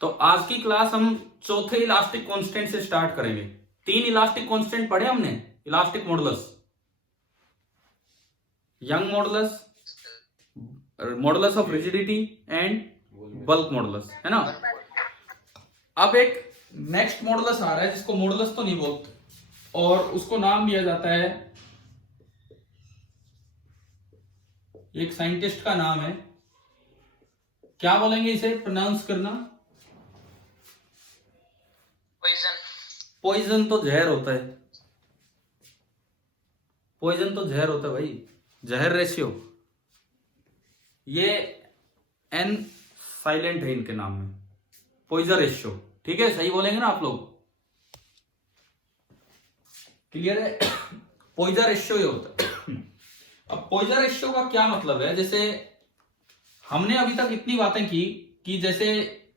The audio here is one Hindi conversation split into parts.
तो आज की क्लास हम चौथे इलास्टिक कांस्टेंट से स्टार्ट करेंगे। 3 इलास्टिक कांस्टेंट पढ़े हमने। Elastic modulus, young modulus, modulus of rigidity and bulk modulus, है ना। अब एक नेक्स्ट मॉडुलस आ रहा है जिसको मॉडुलस तो नहीं बोलते और उसको नाम दिया जाता है, एक साइंटिस्ट का नाम है, क्या बोलेंगे इसे प्रोनाउंस करना? पॉइजन तो जहर होता है, पॉइजन तो जहर होता है भाई, जहर रेशियो। ये एन साइलेंट है इनके नाम में, पॉइजन रेशियो। ठीक है, सही बोलेंगे ना आप लोग? क्लियर है? पॉइजन रेशियो ये होता है। अब पॉइजन रेशियो का क्या मतलब है? जैसे हमने अभी तक इतनी बातें की कि जैसे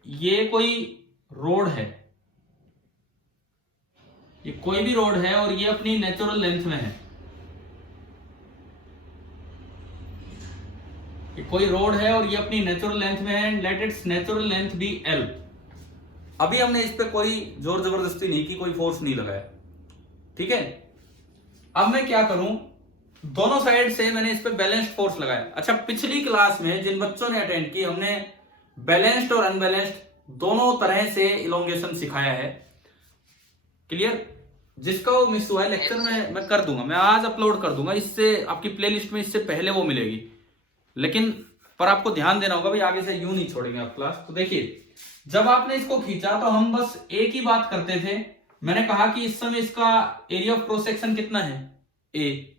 ये कोई रोड है, ये कोई भी रोड है और ये अपनी नेचुरल लेंथ में है। ये कोई रोड है और ये अपनी नेचुरल लेंथ में है, let its natural length be L. अभी हमने इस पे कोई जोर जबरदस्ती नहीं की, कोई फोर्स नहीं लगाया, ठीक है। अब मैं क्या करूं, दोनों साइड से मैंने इस पे बैलेंस्ड फोर्स लगाया। अच्छा, पिछली क्लास में जिन बच्चों ने अटेंड की, हमने बैलेंस्ड और अनबैलेंस्ड दोनों तरह से इलोंगेशन सिखाया है। क्लियर? जिसका वो मिस हुआ है लेक्चर में मैं कर दूंगा, मैं आज अपलोड कर दूंगा, इससे आपकी प्लेलिस्ट में इससे पहले वो मिलेगी। लेकिन पर आपको ध्यान देना होगा भाई, आगे से यूं नहीं छोड़ेंगे आप क्लास। तो देखिए, जब आपने इसको खींचा तो हम बस एक ही बात करते थे। मैंने कहा कि इस समय इसका एरिया ऑफ क्रॉस सेक्शन कितना है, ए।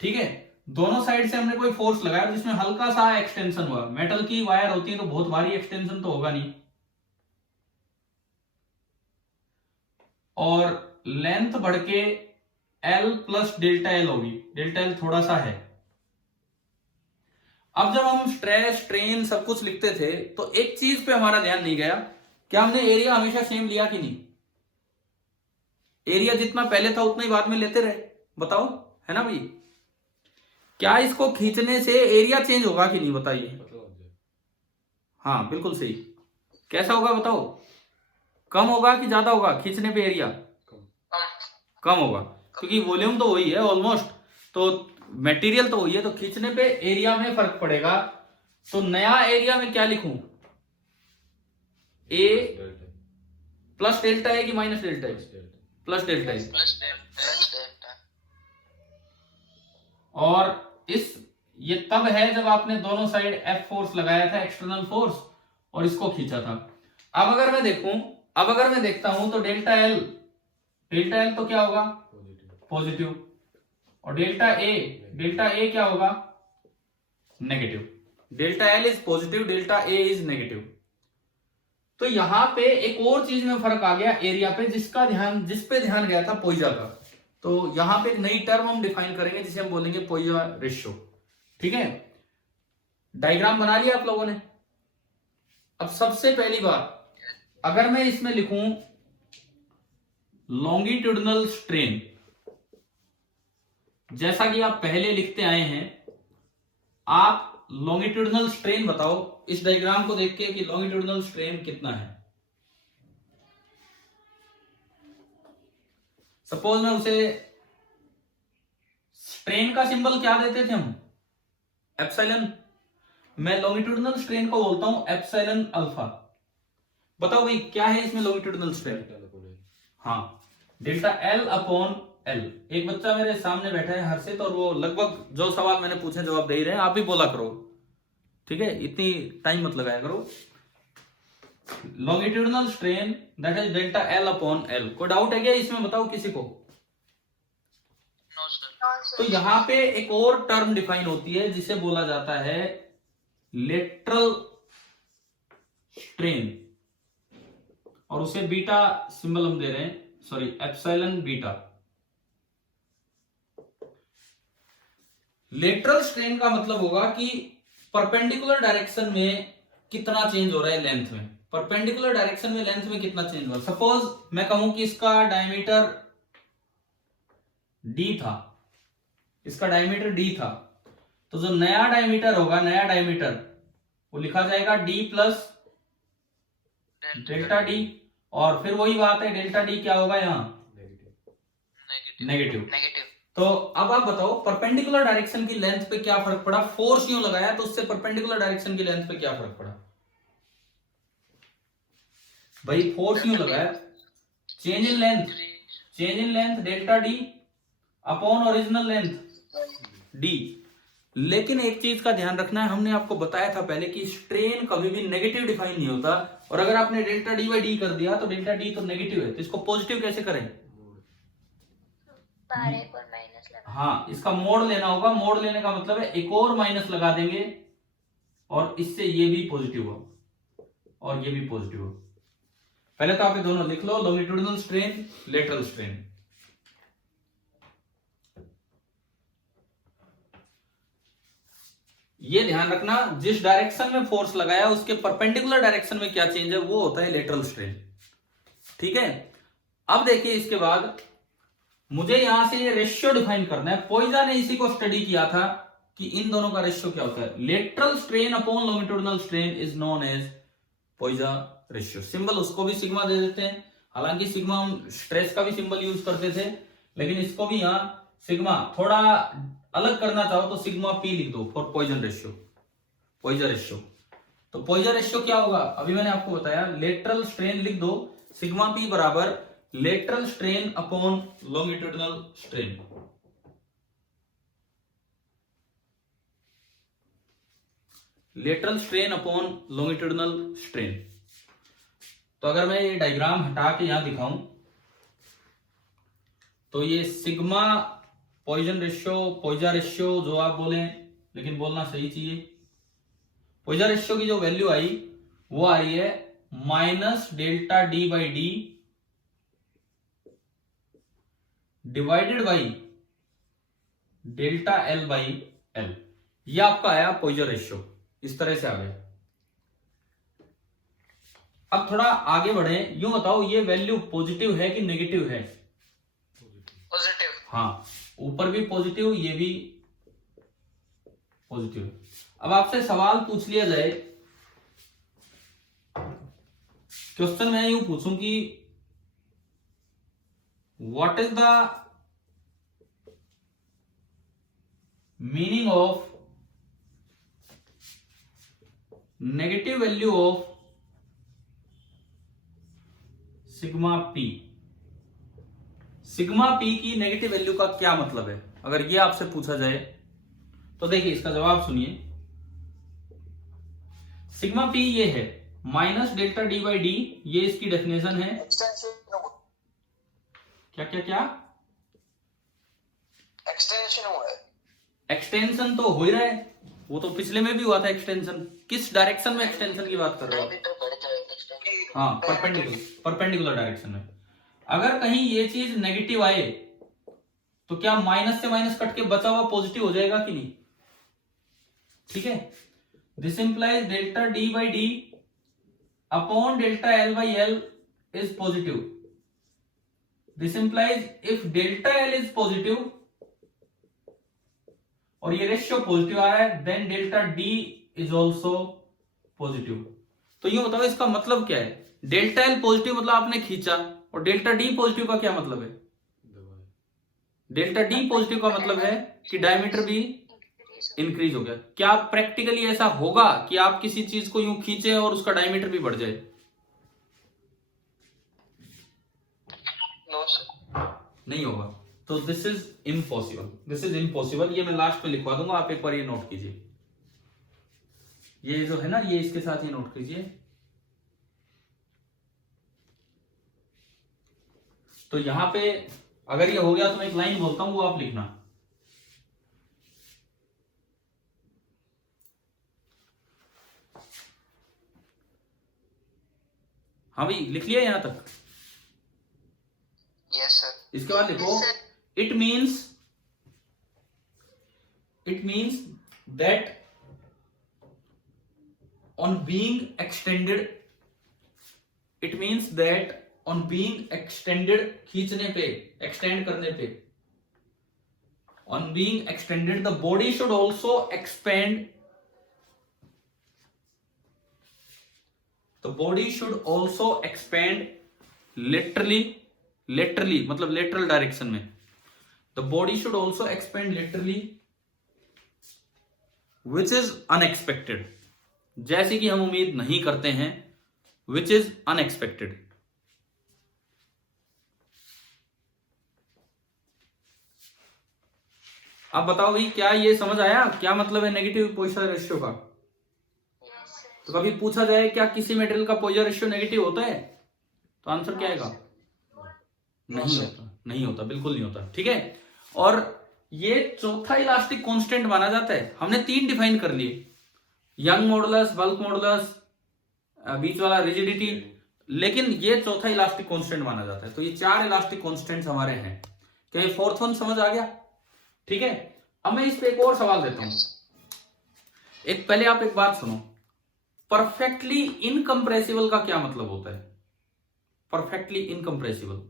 ठीक है, दोनों साइड से हमने कोई फोर्स लगाया जिसमें हल्का सा एक्सटेंशन हुआ। मेटल की वायर होती है तो बहुत भारी एक्सटेंशन तो होगा नहीं, और लेंथ बढ़ के एल प्लस डेल्टा एल होगी। डेल्टा एल थोड़ा सा है। अब जब हम स्ट्रेस स्ट्रेन सब कुछ लिखते थे तो एक चीज पे हमारा ध्यान नहीं गया, क्या हमने एरिया हमेशा सेम लिया कि नहीं? एरिया जितना पहले था उतना ही बाद में लेते रहे, बताओ, है ना भाई? क्या इसको खींचने से एरिया चेंज होगा कि नहीं, बताइए। हाँ बिल्कुल सही। कैसा होगा बताओ? कम होगा कि ज्यादा होगा खींचने पे एरिया? कम होगा, क्योंकि वॉल्यूम तो वही है ऑलमोस्ट, तो मटेरियल तो वही है, तो खींचने पे एरिया में फर्क पड़ेगा। तो नया एरिया में क्या लिखूं, ए प्लस डेल्टा है कि माइनस डेल्टा है? प्लस डेल्टा है। और इस ये तब है जब आपने दोनों साइड एफ फोर्स लगाया था, एक्सटर्नल फोर्स, और इसको खींचा था। अब अगर मैं देखूं, अब अगर मैं देखता हूं तो डेल्टा एल तो क्या होगा, पॉजिटिव, और डेल्टा ए क्या होगा, negative. Delta L is positive, delta A is negative. तो यहां पे एक और चीज में फर्क आ गया एरिया पे, जिस पे ध्यान गया था पोइजा का। तो यहां पे एक नई टर्म हम डिफाइन करेंगे जिसे हम बोलेंगे पोइजा रेशियो। ठीक है, डायग्राम बना लिया आप लोगों ने। अब सबसे पहली बात, अगर मैं इसमें लिखूं लॉन्गिट्यूडनल स्ट्रेन, जैसा कि आप पहले लिखते आए हैं, आप लॉन्गिट्यूडनल स्ट्रेन बताओ इस डायग्राम को देख के कि लॉन्गिट्यूडनल स्ट्रेन कितना है। सपोज मैं उसे, स्ट्रेन का सिंबल क्या देते थे हम, एप्सिलॉन। मैं लॉन्गिट्यूडनल स्ट्रेन को बोलता हूं एप्सिलॉन अल्फा। बताओ भाई क्या है इसमें लॉन्गिट्यूडनल स्ट्रेन? हाँ, डेल्टा एल अपॉन एल। एक बच्चा मेरे सामने बैठा है हर्षित, और वो लगभग जो सवाल मैंने पूछे जवाब दे ही रहे हैं, आप भी बोला करो, ठीक है, इतनी टाइम मत लगाया करो। Longitudinal strain that is delta L upon L. कोई डाउट है क्या इसमें, बताओ किसी को? तो यहां पे एक और टर्म डिफाइन होती है जिसे बोला जाता है लेटरल स्ट्रेन, और उसे बीटा सिंबल हम दे रहे हैं, sorry epsilon beta. Lateral strain का मतलब होगा कि परपेंडिकुलर डायरेक्शन में कितना चेंज हो रहा है लेंथ में, परपेंडिकुलर डायरेक्शन में लेंथ में कितना चेंज हो रहा है। सपोज मैं कहूं कि इसका डायमीटर डी था, इसका डायमीटर डी था, तो जो नया डायमीटर होगा, नया डायमीटर वो लिखा जाएगा डी प्लस डेल्टा डी, और फिर वही बात है, डेल्टा डी क्या होगा यहाँ, नेगेटिव। तो अब आप बताओ परपेंडिकुलर डायरेक्शन की लेंथ पे क्या फर्क पड़ा, फोर्स यूं लगाया तो उससे परपेंडिकुलर डायरेक्शन की लेंथ पे क्या फर्क पड़ा भाई, फोर्स यूं लगाया, change in length delta D upon original length D. लेकिन एक चीज का ध्यान रखना है, हमने आपको बताया था पहले कि स्ट्रेन कभी भी नेगेटिव डिफाइन नहीं होता, और अगर आपने डेल्टा डी बाई डी कर दिया तो डेल्टा डी तो नेगेटिव है, तो इसको पॉजिटिव कैसे करें, हाँ इसका मोड लेना होगा, मोड लेने का मतलब है एक और माइनस लगा देंगे और इससे ये भी पॉजिटिव हो और ये भी पॉजिटिव हो। पहले तो आप ये दोनों लिख लो, लॉन्गिट्यूडिनल स्ट्रेन, लेटरल स्ट्रेन। ये ध्यान रखना, जिस डायरेक्शन में फोर्स लगाया उसके परपेंडिकुलर डायरेक्शन में क्या चेंज है वो होता है लेटरल स्ट्रेन, ठीक है। अब देखिए इसके बाद मुझे यहां से ये रेशियो डिफाइन करना है। पॉइजन ने इसी को स्टडी किया था कि इन दोनों का रेशियो क्या होता है। Lateral strain upon longitudinal strain is known as Poisson ratio. Symbol उसको भी सिग्मा दे देते हैं, हालांकि सिग्मा हम स्ट्रेस का भी सिंबल यूज करते थे, लेकिन इसको भी यहां सिग्मा थोड़ा अलग करना चाहो तो सिग्मा पी लिख दो for Poisson ratio, Poisson ratio. तो पॉइजन रेशियो क्या होगा, अभी मैंने आपको बताया, लेटरल स्ट्रेन लिख दो सिग्मा पी बराबर lateral strain upon longitudinal strain. Lateral strain upon longitudinal strain. तो अगर मैं ये डायग्राम हटा के यहां दिखाऊं तो ये सिग्मा पॉइजन रेशियो जो आप बोले, लेकिन बोलना सही चाहिए। पॉइजन रेशियो की जो वैल्यू आई वो आ रही है minus delta D by D divided by delta L by L. ये आपका आया पॉइजन रेशियो, इस तरह से आ गया। अब थोड़ा आगे बढ़े, यूं बताओ ये वैल्यू पॉजिटिव है कि नेगेटिव है, पॉजिटिव। हाँ, ऊपर भी पॉजिटिव, ये भी पॉजिटिव। अब आपसे सवाल पूछ लिया जाए, क्वेश्चन मैं यूं पूछूं कि what is the meaning of negative value of sigma P. Sigma p की नेगेटिव वैल्यू का क्या मतलब है, अगर ये आपसे पूछा जाए तो देखिए इसका जवाब सुनिए। सिग्मा पी ये है minus delta D by D, ये इसकी डेफिनेशन है। क्या क्या क्या एक्सटेंशन हुआ है, एक्सटेंशन तो हो ही रहा है, वो तो पिछले में भी हुआ था एक्सटेंशन। किस डायरेक्शन में एक्सटेंशन की बात कर रहे हो, हाँ परपेंडिकुलर डायरेक्शन में। अगर कहीं ये चीज नेगेटिव आए तो क्या माइनस से माइनस कट के बचा हुआ पॉजिटिव हो जाएगा कि नहीं, ठीक है। This implies delta D by D upon delta L by L is positive. This implies if delta L is positive और ये रेशियो पॉजिटिव आ रहा है, then delta D is also positive. तो ये बताओ इसका मतलब क्या है। डेल्टा एल पॉजिटिव मतलब आपने खींचा, और डेल्टा डी पॉजिटिव का क्या मतलब है। डेल्टा डी पॉजिटिव का मतलब है कि डायमीटर भी इंक्रीज हो गया। क्या प्रैक्टिकली ऐसा होगा कि आप किसी चीज को यूं खींचे और उसका डायमीटर भी बढ़ जाए, नहीं होगा। तो this is impossible, this is impossible. ये मैं लास्ट में लिखवा दूंगा, आप एक बार ये नोट कीजिए। ये जो है ना, ये इसके साथ ये नोट कीजिए। तो यहां पे अगर ये हो गया तो मैं एक लाइन बोलता हूं, वो आप लिखना। हाँ भाई, लिख लिया यहां तक। Yes sir. इसके बाद लिखो it means that on being extended, it means that on being extended, खींचने पे, extend करने पे, on being extended the body should also expand तो body should also expand laterally, laterally मतलब लेटरल डायरेक्शन में, the body should also expand laterally which is unexpected, जैसे कि हम उम्मीद नहीं करते हैं, विच इज अनएक्सपेक्टेड। आप बताओ भाई, क्या ये समझ आया क्या मतलब है नेगेटिव पोइजन रेशियो का? तो कभी पूछा जाए क्या किसी मटेरियल का पोइजन रेशियो नेगेटिव होता है, तो आंसर क्या आएगा? नहीं होता, नहीं होता, बिल्कुल नहीं होता। ठीक है, और ये चौथा इलास्टिक कांस्टेंट माना जाता है। हमने 3 डिफाइन कर लिए, यंग मॉडुलस, बल्क मॉडुलस, बीच वाला रिजिडिटी, लेकिन ये चौथा इलास्टिक कांस्टेंट माना जाता है। तो ये 4 इलास्टिक कांस्टेंट्स हमारे हैं। क्या ये फोर्थ वन समझ आ गया? ठीक है, अब मैं इस पे एक और सवाल देता हूं। एक पहले आप एक बात सुनो, परफेक्टली इनकम्प्रेसिबल का क्या मतलब होता है? Perfectly incompressible,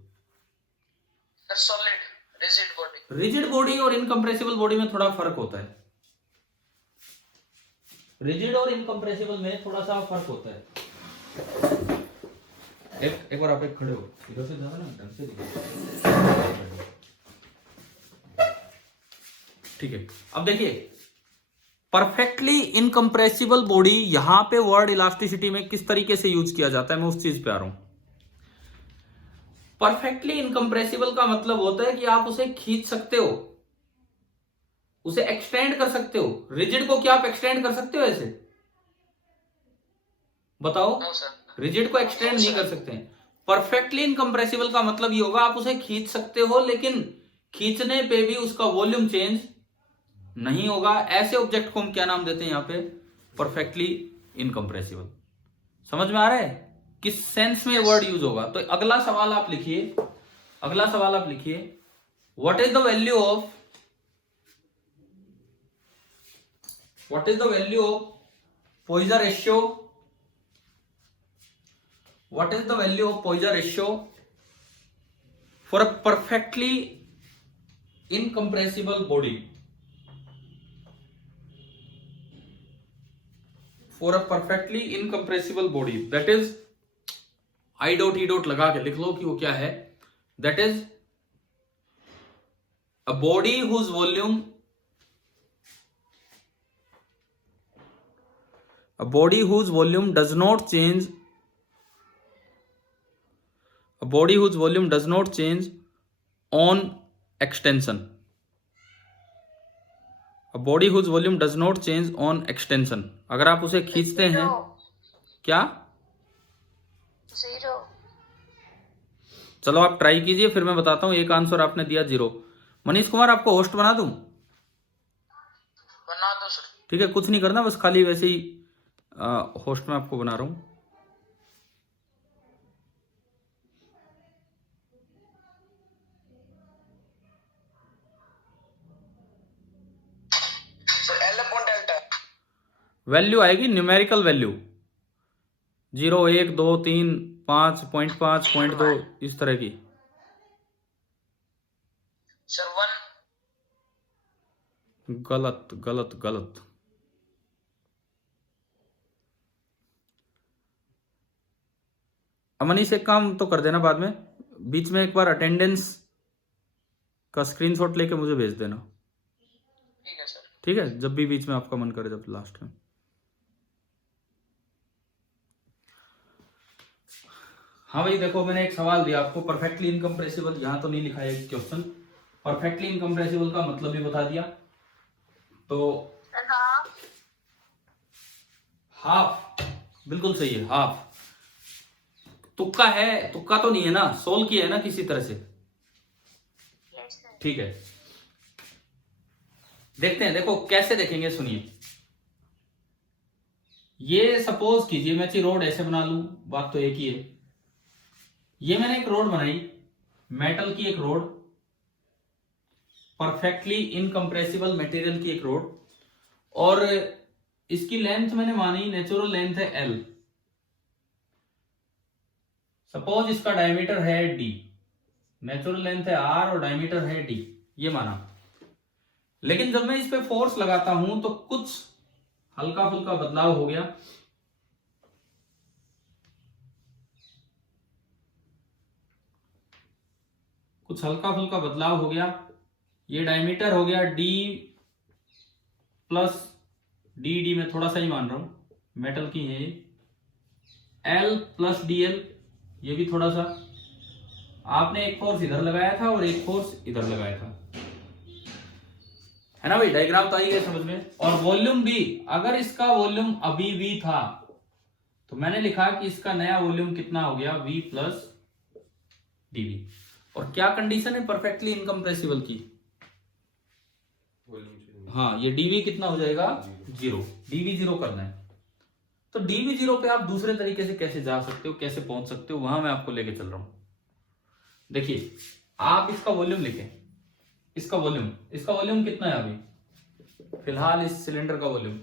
solid, rigid body. Rigid body और इनकम्प्रेसिबल बॉडी में थोड़ा फर्क होता है। रिजिड और इनकम्प्रेसिबल में थोड़ा सा फर्क होता है। एक बार आप एक खड़े हो, इधर से जाओ ना, ढंग से दिखो। ठीक है, अब देखिए परफेक्टली इनकम्प्रेसिबल बॉडी, यहां पे वर्ड इलास्टिसिटी में किस तरीके से यूज किया जाता है, मैं उस चीज पे आ रहा हूं। परफेक्टली इनकम्प्रेसिबल का मतलब होता है कि आप उसे खींच सकते हो, उसे एक्सटेंड कर सकते हो। रिजिड को क्या आप एक्सटेंड कर सकते हो ऐसे? बताओ। रिजिड को एक्सटेंड नहीं कर सकते हैं। परफेक्टली इनकम्प्रेसिबल का मतलब ये होगा आप उसे खींच सकते हो, लेकिन खींचने पे भी उसका वॉल्यूम चेंज नहीं होगा। ऐसे ऑब्जेक्ट को हम क्या नाम देते हैं यहाँ पे? Perfectly incompressible. समझ में आ रहा है किस सेंस में वर्ड यूज होगा? तो अगला सवाल आप लिखिए, अगला सवाल आप लिखिए, what is the value of, what is the value of Poisson ratio, what is the value of Poisson ratio for a perfectly incompressible body, for a perfectly incompressible body, that is I dot E dot लगा के लिख लो कि वो क्या है। That is a body whose volume, a body whose volume does not change, a body whose volume does not change on extension, a body whose volume does not change on extension। अगर आप उसे खींचते हैं, क्या? 0। चलो आप ट्राई कीजिए, फिर मैं बताता हूं। एक आंसर आपने दिया 0। मनीष कुमार आपको होस्ट बना दूं? बना दो सर। ठीक है, कुछ नहीं करना, बस खाली वैसे ही होस्ट में आपको बना रहा हूं। Sir L upon delta value आएगी न्यूमेरिकल वैल्यू 0, 1, 2, 3, 5, 0.5, 0.2 इस तरह की। सर 1। गलत गलत गलत। मनीष एक काम तो कर देना, बाद में बीच में एक बार अटेंडेंस का स्क्रीनशॉट लेके मुझे भेज देना। ठीक है सर। ठीक है, जब भी बीच में आपका मन करे, जब लास्ट में। हाँ भाई देखो, मैंने एक सवाल दिया आपको, परफेक्टली इनकम्प्रेसिबल, यहां तो नहीं लिखा है क्वेश्चन। परफेक्टली इनकम्प्रेसिबल का मतलब भी बता दिया। तो हाफ बिल्कुल सही है, हाफ। तुक्का है, तुक्का तो नहीं है ना, सोल्व किया है ना किसी तरह से। ठीक है, देखते हैं। देखो कैसे देखेंगे, सुनिए। ये सपोज कीजिए मैं अच्छी रोड ऐसे बना लूं, बात तो एक ही है। ये मैंने एक रोड बनाई, मेटल की एक रोड, परफेक्टली इनकम्प्रेसिबल मटेरियल की एक रोड, और इसकी लेंथ मैंने मानी, नेचुरल लेंथ है L। सपोज इसका डायमीटर है D, नेचुरल लेंथ है R और डायमीटर है D, ये माना। लेकिन जब मैं इस पे फोर्स लगाता हूं तो कुछ हल्का फुल्का बदलाव हो गया। कुछ हल्का फुल्का बदलाव हो गया। ये डायमीटर हो गया डी प्लस डी में थोड़ा सा ही मान रहा हूं, मेटल की है ये, एल प्लस डी एल, ये भी थोड़ा सा। आपने एक फोर्स इधर लगाया था और एक फोर्स इधर लगाया था, है ना भाई। डायग्राम तो आई गई समझ में। और वॉल्यूम भी, अगर इसका वॉल्यूम अभी V था तो मैंने लिखा कि इसका नया वॉल्यूम कितना हो गया, V प्लस dV। और क्या कंडीशन है परफेक्टली इनकम्प्रेसिबल की, हाँ, ये dV कितना हो जाएगा, 0। dV 0 करना है। तो dV 0 पे आप दूसरे तरीके से कैसे जा सकते हो, कैसे पहुंच सकते हो, वहां मैं आपको लेके चल रहा हूं। देखिए, आप इसका वॉल्यूम लिखें, इसका वॉल्यूम कितना है अभी फिलहाल इस सिलेंडर का volume,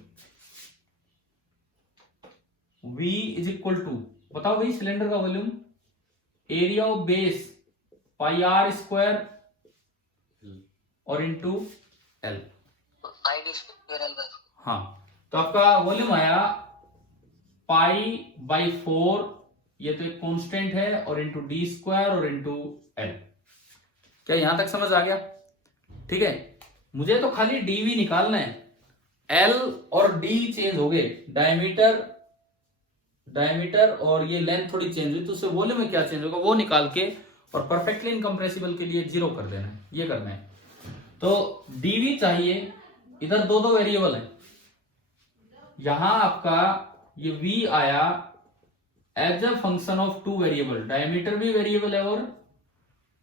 V is equal to, बताओ भाई सिलेंडर का volume, area of base pi R square और इंटू एल। हाँ, तो आपका वॉल्यूम आया पाई बाई 4, ये तो एक कांस्टेंट है, और इंटू डी स्क्वायर और इंटू एल। क्या यहां तक समझ आ गया? ठीक है, मुझे तो खाली dV निकालना है। L और D चेंज हो गए, डायमीटर और ये लेंथ थोड़ी चेंज हुई, तो उससे वॉल्यूम में क्या चेंज होगा वो निकाल के और परफेक्टली इनकम्प्रेसिबल के लिए 0 कर देना है, ये करना है। तो dV चाहिए, इधर दो वेरिएबल है, यहां आपका ये V आया as a function of 2 variable, diameter भी वेरिएबल है और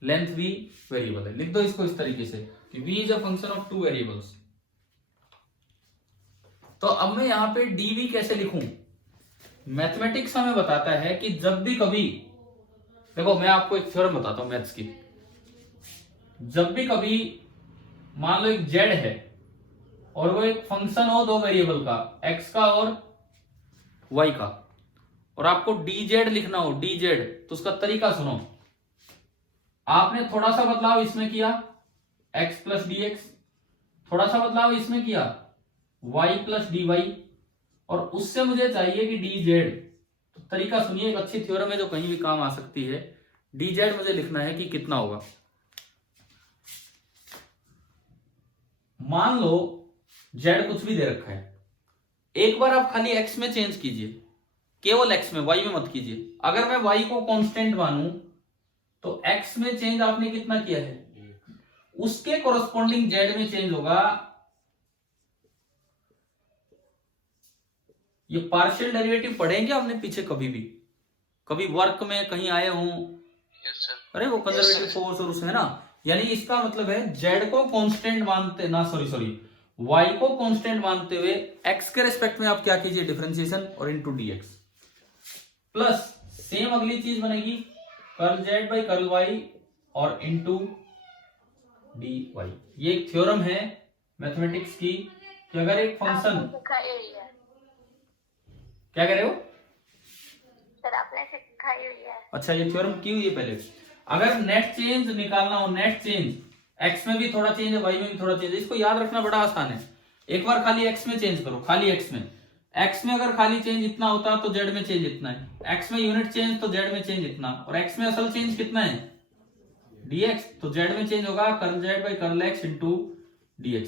लेंथ भी वेरिएबल है। लिख दो इसको इस तरीके से कि V is a function of 2 variables. तो अब मैं यहां पे dV कैसे लिखूं? मैथमेटिक्स हमें बताता है कि जब भी कभी, देखो मैं आपको एक थ्योरम बताता हूं मैथ्स की, जब भी कभी मान लो एक z है और वो एक फंक्शन हो 2 वेरिएबल का, x का और y का, और आपको dz लिखना हो, dz, तो उसका तरीका सुनो। आपने थोड़ा सा बदलाव इसमें किया, x प्लस dx, थोड़ा सा बदलाव इसमें किया, y प्लस dy, और उससे मुझे चाहिए कि dz। तो तरीका सुनिए, एक अच्छी थ्योरम है जो कहीं भी काम आ सकती है। dz मुझे लिखना है कि कितना होगा। मान लो z कुछ भी दे रखा है, एक बार आप खाली x में चेंज कीजिए, केवल x में, y में मत कीजिए। अगर मैं y को कांस्टेंट मानूं तो x में चेंज आपने कितना किया है, उसके कोरस्पॉन्डिंग z में चेंज होगा। ये पार्शियल डेरिवेटिव पढ़ेंगे आपने पीछे कभी भी, कभी वर्क में कहीं आए हों? अरे वो कंजर्वेटिव फोर्स और उसमें ना, यानी इसका मतलब है z को कांस्टेंट मानते ना, सॉरी y को कांस्टेंट मानते हुए x के रेस्पेक्ट में आप क्या कीजिए, डिफरेंशिएशन और इनटू dx, प्लस सेम अगली चीज बनेगी curl z by curl y और इनटू dy। ये एक थ्योरम है मैथमेटिक्स की कि अगर एक फंक्शन, क्या कह रहे हो सर? आपने सिखाई हुई है। अच्छा, ये थ्योरम की हुई है पहले। अगर नेट चेंज निकालना हो, नेट चेंज x में भी थोड़ा चेंज है, y में भी थोड़ा चेंज है, इसको याद रखना बड़ा आसान है। एक बार खाली x में चेंज करो, खाली x में अगर खाली चेंज इतना होता तो z में चेंज इतना है, x में यूनिट चेंज तो z में चेंज इतना, और x में असल चेंज कितना है, dx, तो z में चेंज होगा curl z by curl x into dx।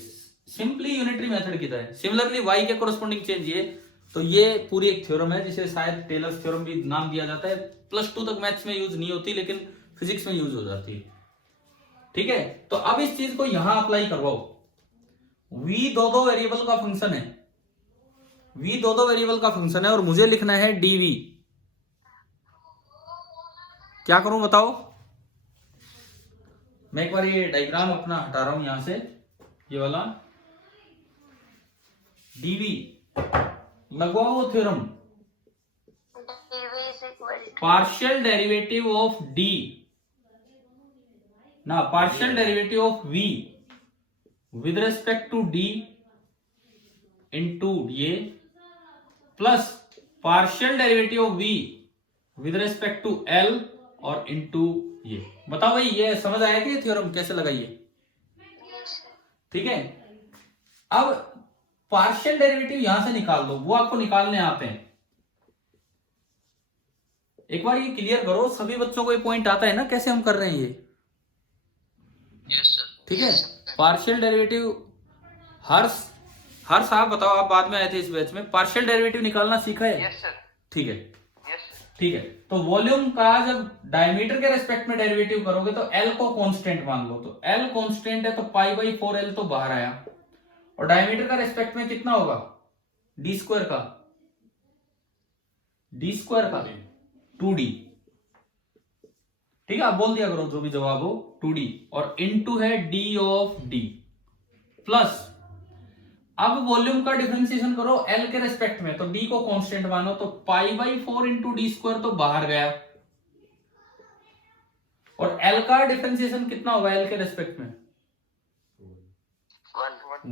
Simply unitary method की तरह। सिमिलरली y के कोरस्पॉन्डिंग चेंज ये, तो ये पूरी एक थ्योरम है जिसे शायद टेलर्स थ्योरम भी नाम दिया जाता है। +2 तक मैथ्स में यूज नहीं होती, लेकिन फिजिक्स में यूज हो जाती है। ठीक है, तो अब इस चीज को यहां अप्लाई करवाओ। v दो वेरिएबल का फंक्शन है, v दो वेरिएबल का फंक्शन है और मुझे लिखना है dv। क्या करूं बताओ? मैं एक बार ये डायग्राम अपना हटा रहा हूं यहां से, ये वाला dv लगवाओ वो theorem, partial derivative of d ना, partial derivative of v with respect to d into ये, plus partial derivative of v with respect to l और इंटू ये। बताओ भाई, ये समझ आया कि ये थ्योरम कैसे लगाइए? ठीक है, अब पार्शियल डेरिवेटिव यहां से निकाल दो, वो आपको निकालने आते हैं। एक बार ये क्लियर करो, सभी बच्चों को ये पॉइंट आता है ना कैसे हम कर रहे हैं ये? ठीक है। पार्शियल डेरिवेटिव हर्ष आप बताओ, आप बाद में आए थे इस बैच में, पार्शियल डेरिवेटिव निकालना सीखा है? Yes sir. ठीक है, यस सर। ठीक है। तो वॉल्यूम का जब डायमीटर के रेस्पेक्ट में डेरिवेटिव करोगे तो एल को कांस्टेंट मान लो, तो एल कांस्टेंट है तो π/4l तो बाहर आया, और डायमीटर का रेस्पेक्ट में कितना होगा? डी स्क्वायर का 2d। ठीक है, आप बोल दिया करो जो भी जवाब हो 2d, और इनटू है d ऑफ d प्लस, अब वॉल्यूम का डिफरेंशिएशन करो L के रेस्पेक्ट में, तो D को कांस्टेंट मानो, तो π/4 इंटू डी स्क्वायर तो बाहर गया, और L का डिफरेंशिएशन कितना होगा L के रेस्पेक्ट में?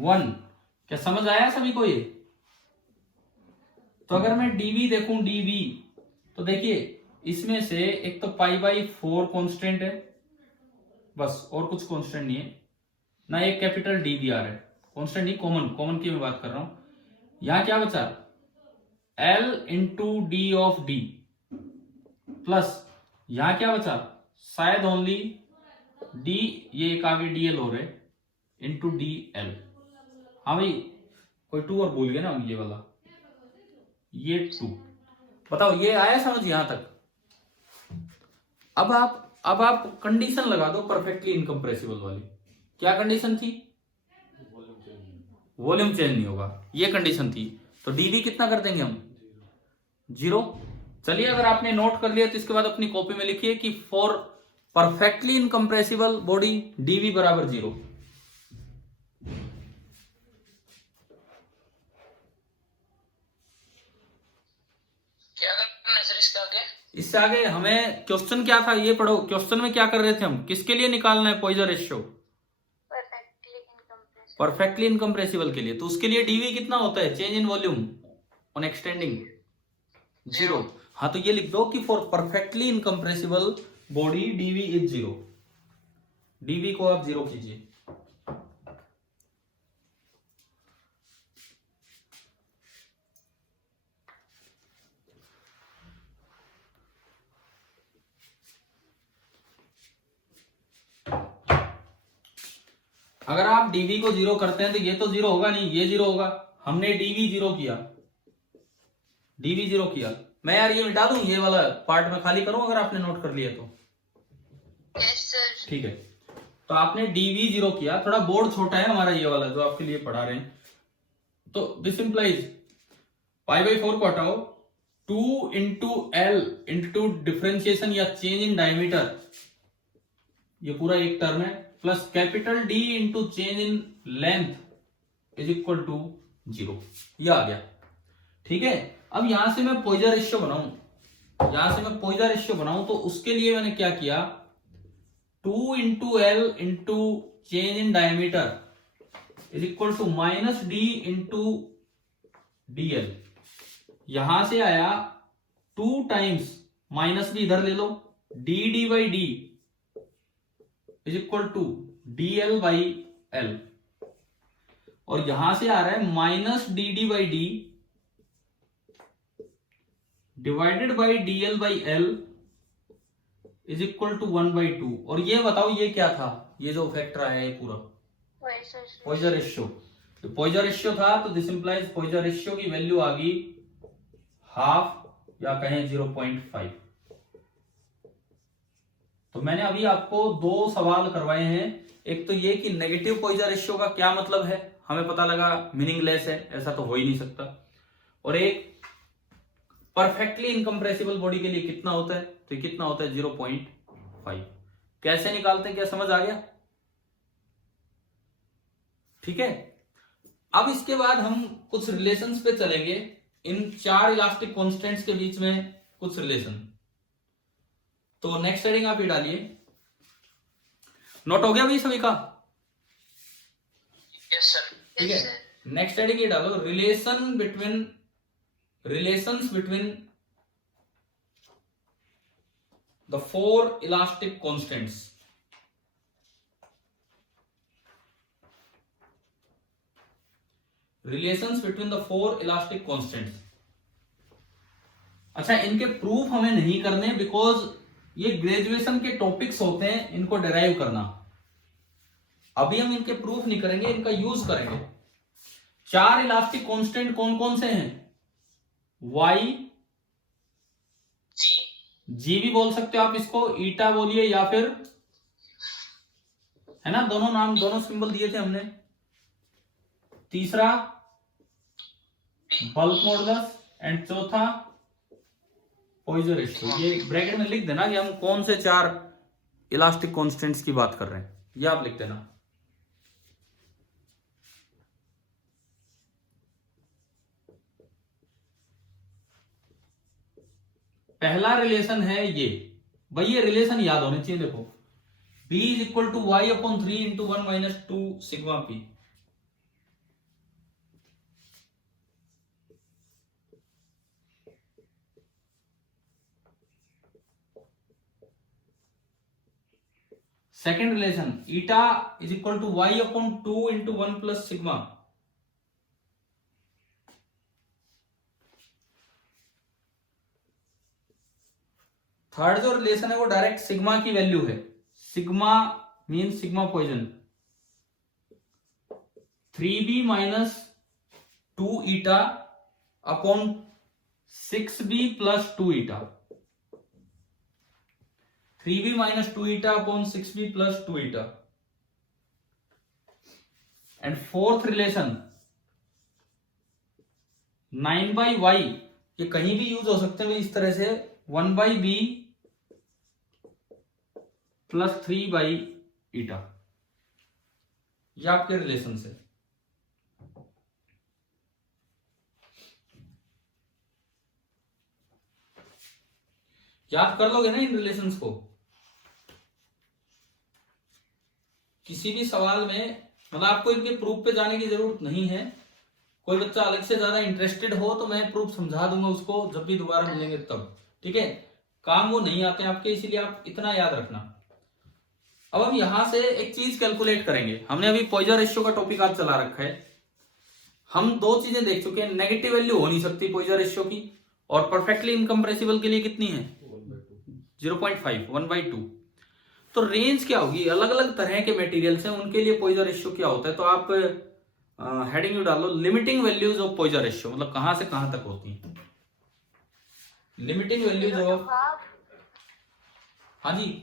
1। क्या समझ आया सभी को ये? तो अगर मैं dv देखूं, dv, तो देखिए इसमें से एक तो π/4 कांस्टेंट है बस, और कुछ कांस्टेंट नहीं है ना, एक कैपिटल dv आ रहा है, कांस्टेंट नहीं, कॉमन की मैं बात कर रहा हूं। यहां क्या बचा? L into D of D plus, यहां क्या बचा? शायद ओनली d, ये एक आगे dl हो रहे इंटू dl। हाँ भाई, कोई 2 और भूल गए ना हम, ये वाला, ये 2। बताओ ये आया समझ यहां तक? अब आप कंडीशन लगा दो परफेक्टली इनकम्प्रेसिबल वाली। क्या कंडीशन थी? वॉल्यूम चेंज नहीं होगा, ये कंडीशन थी। तो dv कितना कर देंगे हम? 0। चलिए अगर आपने नोट कर लिया तो इसके बाद अपनी कॉपी में लिखिए कि for perfectly incompressible body dv बराबर 0। क्या करना है सर इसके आगे? इससे आगे हमें क्वेश्चन क्या था ये पढ़ो। क्वेश्चन में क्या कर रहे थे हम? किसके लिए निकालना है पॉइजन रेशियो? परफेक्टली इनकम्प्रेसिबल के लिए। तो उसके लिए dv कितना होता है? Change in volume on extending 0। हाँ, तो ये लिख दो कि for perfectly incompressible body dv is 0। dv को आप 0 कीजिए। अगर आप dv को 0 करते हैं तो ये तो 0 होगा नहीं, ये 0 होगा। हमने dv 0 किया, dv 0 किया। मैं यार ये मिटा दूं, ये वाला पार्ट में खाली करूं अगर आपने नोट कर लिया तो? Yes sir. ठीक है, तो आपने dv 0 किया। थोड़ा बोर्ड छोटा है हमारा ये वाला जो आपके लिए पढ़ा रहे हैं, तो दिस इंप्लाइज π/4 को हटाओ, 2 इंटू एल इंटू डिफरेंशिएशन या चेंज इन डायमीटर, ये पूरा एक टर्म है, plus capital D into change in length is equal to 0। ये आ गया। ठीक है, अब यहां से मैं पॉइजन रेशियो बनाऊं, तो उसके लिए मैंने क्या किया? 2 into L into change in diameter is equal to -d into dl। यहां से आया 2 टाइम्स, माइनस भी इधर ले लो, dd/d is equal to dl/l, और यहां से आ रहा है -dd/d divided by dl/l is equal to 1/2। और ये बताओ ये क्या था? ये जो फैक्टर आया है पूरा पॉइजन रेशियो। तो पॉइजन रेशियो था, तो दिस इंप्लाइज पॉइजन रेशियो की वैल्यू आ गई हाफ या कहें 0.5। तो मैंने अभी आपको 2 सवाल करवाए हैं। एक तो ये कि नेगेटिव पॉइजन रेशियो का क्या मतलब है, हमें पता लगा मीनिंगलेस है, ऐसा तो हो ही नहीं सकता। और एक परफेक्टली इनकम्प्रेसिबल बॉडी के लिए कितना होता है, तो कितना होता है 0.5। कैसे निकालते हैं, क्या समझ आ गया? ठीक है, अब इसके बाद हम कुछ रिलेशंस पे चलेंगे, इन 4 इलास्टिक कांस्टेंट्स के बीच में कुछ रिलेशन। तो नेक्स्ट हेडिंग आप ये डालिए। नोट हो गया भाई सभी का? Yes sir. ठीक है, नेक्स्ट हेडिंग ये डालो, relations between the 4 elastic constants. Relations between the 4 elastic constants. अच्छा, इनके प्रूफ हमें नहीं करने, बिकॉज ये ग्रेजुएशन के टॉपिक्स होते हैं, इनको डिराइव करना। अभी हम इनके प्रूफ नहीं करेंगे, इनका यूज करेंगे। 4 इलास्टिक कांस्टेंट कौन कौन से हैं? वाई, जी भी बोल सकते हो आप इसको, ईटा बोलिए, या फिर, है ना, दोनों नाम, दोनों सिंबल दिए थे हमने। तीसरा बल्क मॉडुलस, एंड चौथा पॉइजन रेशियो। ये ब्रैकेट में लिख देना कि हम कौन से 4 इलास्टिक कांस्टेंट्स की बात कर रहे हैं, ये आप लिख देना। पहला रिलेशन है ये भाई, ये रिलेशन याद होने चाहिए। देखो B is equal to Y upon 3 into 1 minus 2 sigma P. Second relation eta is equal to Y upon 2 into 1 plus sigma. Third जो रिलेशन है वो डायरेक्ट सिग्मा की वैल्यू है। Sigma mean sigma Poisson, 3b minus 2 eta upon 6b plus 2 eta. 3b minus 2 eta upon 6b plus 2 eta. And fourth relation 9/y, ये कहीं भी यूज हो सकते हैं इस तरह से, 1/b प्लस 3/ईटा। ये आपके रिलेशन से। याद कर लोगे ना इन रिलेशंस को? किसी भी सवाल में मतलब आपको इनके प्रूफ पे जाने की जरूरत नहीं है। कोई बच्चा अलग से ज्यादा इंटरेस्टेड हो तो मैं प्रूफ समझा दूंगा उसको जब भी दोबारा मिलेंगे तब, ठीक है? काम वो नहीं आते आपके, इसीलिए आप इतना याद रखना। अब हम यहां से एक चीज कैलकुलेट करेंगे। हमने अभी पॉइजन रेशियो का टॉपिक आज चला रखा है। हम 2 चीजें देख चुके हैं, नेगेटिव वैल्यू हो नहीं सकती पॉइजन रेशियो की, और परफेक्टली इनकम्प्रेसिबल के लिए कितनी है? 0.5, 1/2। तो रेंज क्या होगी? अलग अलग तरह के मटेरियल्स हैं, उनके लिए पॉइजन रेशियो क्या होता है। तो आप हेडिंग में डालो limiting values of Poisson ratio, मतलब कहां से कहां तक होती है लिमिटिंग वैल्यूज ऑफ। हाँ जी,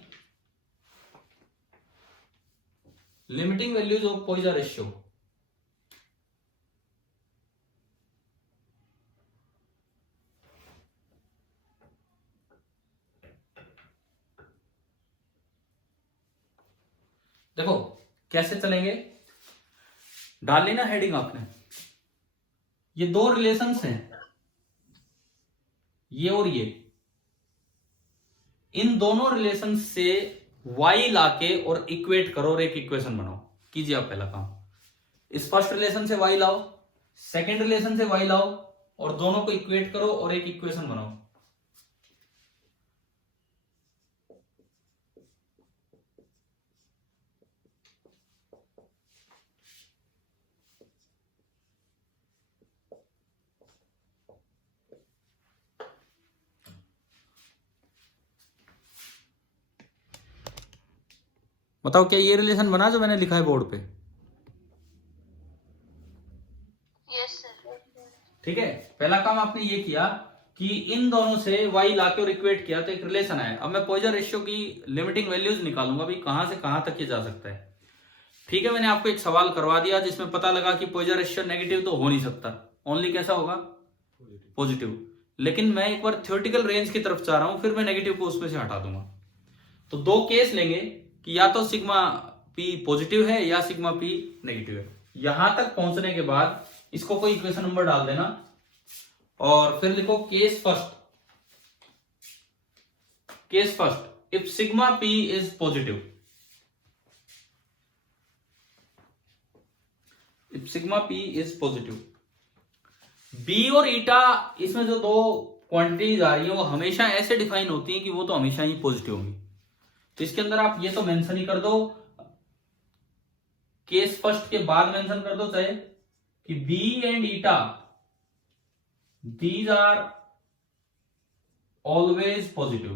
limiting values of Poisson ratio. देखो कैसे चलेंगे, डाल लेना हेडिंग आपने। ये 2 रिलेशंस हैं, ये और ये। इन दोनों रिलेशन से y लाके और इक्वेट करो और एक इक्वेशन बनाओ। कीजिए आप पहला काम। इस फर्स्ट रिलेशन से y लाओ, सेकेंड रिलेशन से y लाओ, और दोनों को इक्वेट करो और एक इक्वेशन बनाओ। बताओ क्या ये रिलेशन बना जो मैंने लिखा है बोर्ड पे? Yes sir. ठीक है, पहला काम आपने ये किया कि इन दोनों से y लाके और इक्वेट किया तो एक रिलेशन आया। अब मैं पॉइजन रेशियो की लिमिटिंग वैल्यूज निकालूंगा भी, कहां से कहां तक ये जा सकता है। ठीक है, मैंने आपको एक सवाल करवा दिया जिसमें पता लगा कि पॉइजन रेशियो नेगेटिव तो हो नहीं सकता, ओनली कैसा होगा? पॉजिटिव। लेकिन मैं एक बार थ्योरेटिकल रेंज की तरफ जा रहा हूं, फिर मैं नेगेटिव को उसमें से हटा दूंगा। तो 2 केस लेंगे कि या तो सिग्मा पी पॉजिटिव है या सिग्मा पी नेगेटिव है। यहां तक पहुंचने के बाद इसको कोई इक्वेशन नंबर डाल देना और फिर लिखो case first if sigma P is positive, if sigma P is positive. B और ईटा, इसमें जो 2 क्वांटिटीज आ रही है वो हमेशा ऐसे डिफाइन होती है कि वो तो हमेशा ही पॉजिटिव होंगी। तो इसके अंदर आप ये तो मेंशन ही कर दो, केस फर्स्ट के बाद मेंशन कर दो चाहे कि B and eta these are always positive.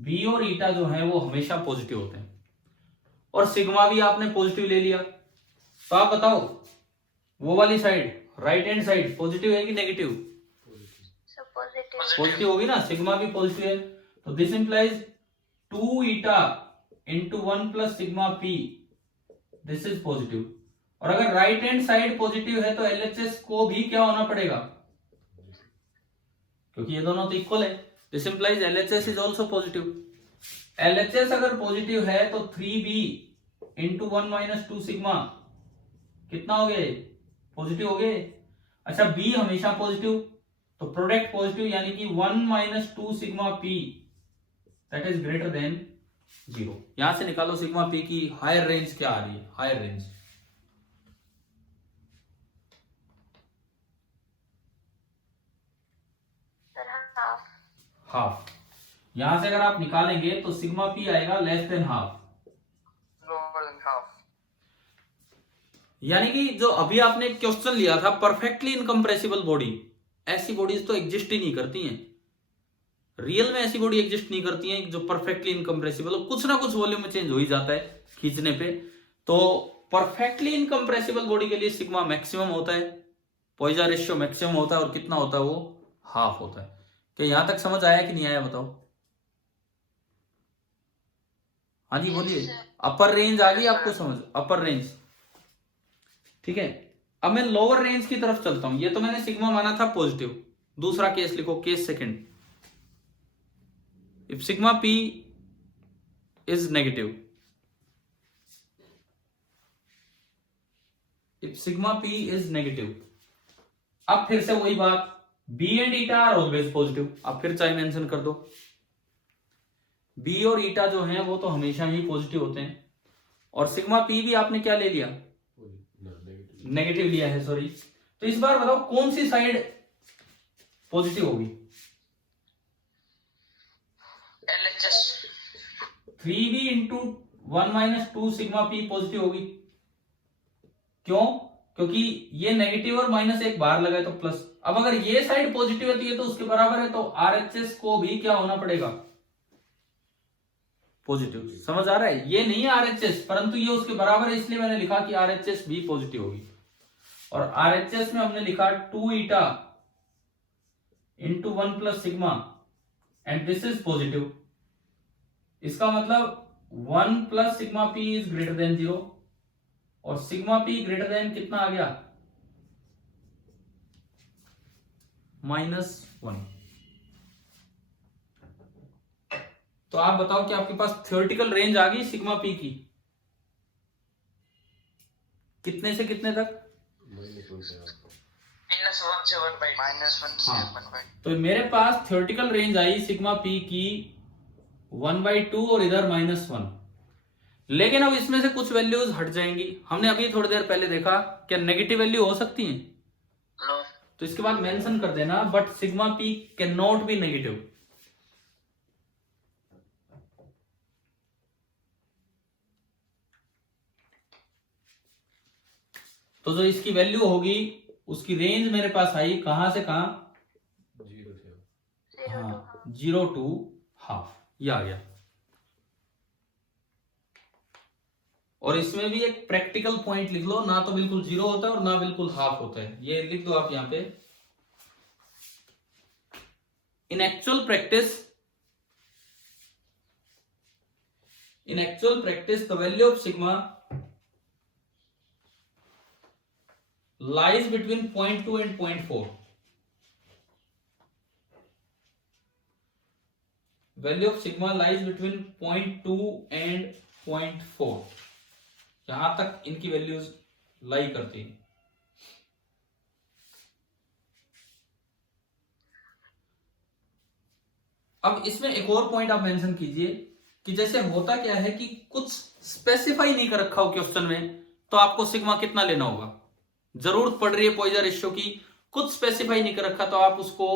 B और ईटा जो है वो हमेशा पॉजिटिव होते हैं। और सिग्मा भी आपने पॉजिटिव ले लिया, तो आप बताओ वो वाली side right hand side positive है कि नेगेटिव? So positive. पॉजिटिव होगी ना, सिग्मा भी पॉजिटिव है, तो this implies 2 eta into 1 plus sigma P, this is positive. और अगर राइट हैंड साइड पॉजिटिव है तो एलएचएस को भी क्या होना पड़ेगा, क्योंकि ये दोनों तो इक्वल है, this implies LHS is also positive. LHS अगर पॉजिटिव है तो 3b इंटू 1 माइनस 2 सिग्मा कितना हो गया, पॉजिटिव हो गए। अच्छा b हमेशा पॉजिटिव, तो प्रोडक्ट पॉजिटिव, यानी कि 1 minus 2 sigma p that is greater than 0। यहां से निकालो सिग्मा p की हायर रेंज क्या आ रही है, higher range sir half. Half. यहां से अगर आप निकालेंगे तो सिग्मा p आएगा less than half, lower than half. यानी कि जो अभी आपने क्वेश्चन लिया था परफेक्टली इनकम्प्रेसिबल बॉडी, ऐसी बॉडीज तो एग्जिस्ट ही नहीं करती हैं, रियल में ऐसी बॉडी एग्जिस्ट नहीं करती हैं जो परफेक्टली इनकम्प्रेसिबल हो, कुछ ना कुछ वॉल्यूम में चेंज हो ही जाता है खींचने पे। तो परफेक्टली इनकम्प्रेसिबल बॉडी के लिए सिग्मा मैक्सिमम होता है, पॉइजन रेशियो मैक्सिमम होता है, और कितना होता है वो, हाफ होता है। क्या यहां तक समझ आया कि नहीं आया बताओ? हाँ जी बोलिए, अपर रेंज आ गई आपको समझ, अपर रेंज, ठीक है। अब मैं लोअर रेंज की तरफ चलता हूं, ये तो मैंने सिग्मा माना था पॉजिटिव। दूसरा केस लिखो, case second, if sigma p is negative, if sigma p is negative, अब फिर से वही बात, b and eta are always positive, अब फिर चाहे मेंशन कर दो, b और ईटा जो हैं वो तो हमेशा ही पॉजिटिव होते हैं, और सिग्मा p भी आपने क्या ले लिया, नेगेटिव लिया है, सॉरी। तो इस बार बताओ कौन सी साइड पॉजिटिव होगी, LHS 3b into 1 minus 2 sigma p positive होगी, क्यों? क्योंकि ये नेगेटिव और माइनस एक बार लगा है तो प्लस। अब अगर ये साइड पॉजिटिव होती है तो उसके बराबर है, तो आरएचएस को भी क्या होना पड़ेगा, पॉजिटिव। समझ आ रहा है? ये नहीं है आरएचएस, परंतु ये उसके बराबर है, इसलिए मैंने लिखा कि आरएचएस भी पॉजिटिव होगी। और आरएचएस में हमने लिखा 2 eta into 1 plus sigma and this is positive. इसका मतलब 1 plus sigma P is greater than 0, और सिग्मा पी ग्रेटर देन कितना आ गया, -1। तो आप बताओ कि आपके पास थ्योरेटिकल रेंज आ गई सिग्मा पी की, कितने से कितने तक, -1 से 1/2। तो मेरे पास थ्योरेटिकल रेंज आई सिग्मा पी की 1/2 और इधर -1। लेकिन अब इसमें से कुछ वैल्यूज हट जाएंगी, हमने अभी थोड़ी देर पहले देखा, क्या नेगेटिव वैल्यू हो सकती है, नो, तो इसके बाद मेंशन कर देना, but sigma P can not be negative. तो जो इसकी वैल्यू होगी उसकी रेंज मेरे पास आई कहां से कहां, 0 to हाफ, ये आ गया। और इसमें भी एक प्रैक्टिकल पॉइंट लिख लो, ना तो बिल्कुल 0 होता है और ना बिल्कुल हाफ होता है, ये लिख दो आप यहां पे। इन actual practice the value of sigma lies between 0.2 and 0.4. Value of sigma lies between 0.2 and 0.4. यहां तक इनकी वैल्यूज लाई करती हैं। अब इसमें एक और पॉइंट आप मेंशन कीजिए कि जैसे होता क्या है कि कुछ स्पेसिफाई नहीं कर रखा हो क्वेश्चन में, तो आपको सिग्मा कितना लेना होगा, जरूरत पड़ रही है पॉइजन रेशियो की, कुछ स्पेसिफाई नहीं कर रखा तो आप उसको,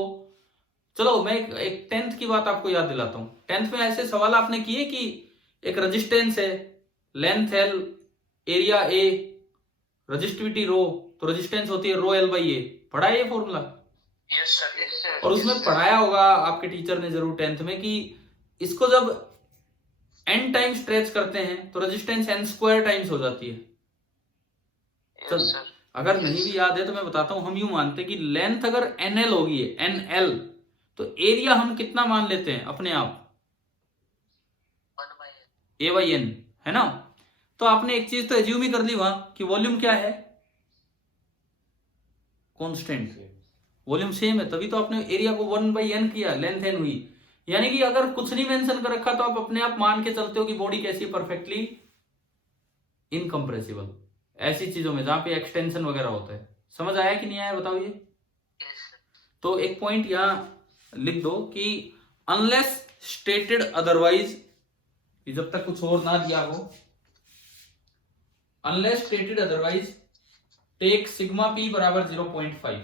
चलो मैं एक 10th की बात आपको याद दिलाता हूं। 10th में ऐसे सवाल आपने किए कि एक रेजिस्टेंस है, length L, area A, resistivity rho, तो रेजिस्टेंस होती है रो एल बाई ए, पढ़ा है ये फॉर्मूला? Yes sir. और उसमें पढ़ाया होगा आपके टीचर ने जरूर 10th में कि इसको जब n टाइम स्ट्रेच करते हैं तो रेजिस्टेंस n स्क्वायर टाइम्स हो जाती है। यस चल सर। अगर नहीं भी याद है तो मैं बताता हूं, हम यूं मानते हैं कि लेंथ अगर nl होगी, nl, तो एरिया हम कितना मान लेते हैं अपने आप, 1/n। a बाई n, है ना। तो आपने एक चीज तो एज्यूम ही कर ली वहां कि वॉल्यूम क्या है, कांस्टेंट, वॉल्यूम सेम है, तभी तो आपने एरिया को 1/n किया, लेंथ n हुई। यानी कि अगर कुछ नहीं मेंशन कर रखा तो आप अपने आप मान के चलते हो कि बॉडी कैसी है, परफेक्टली इनकंप्रेसिबल, ऐसी चीजों में जहां पे एक्सटेंशन वगैरह होता है। समझ आया कि नहीं आया बताओ ये। Yes sir. तो एक पॉइंट यहां लिख दो कि अनलेस स्टेटेड अदरवाइज, जब तक कुछ और ना दिया हो, unless stated otherwise take sigma P बराबर 0.5।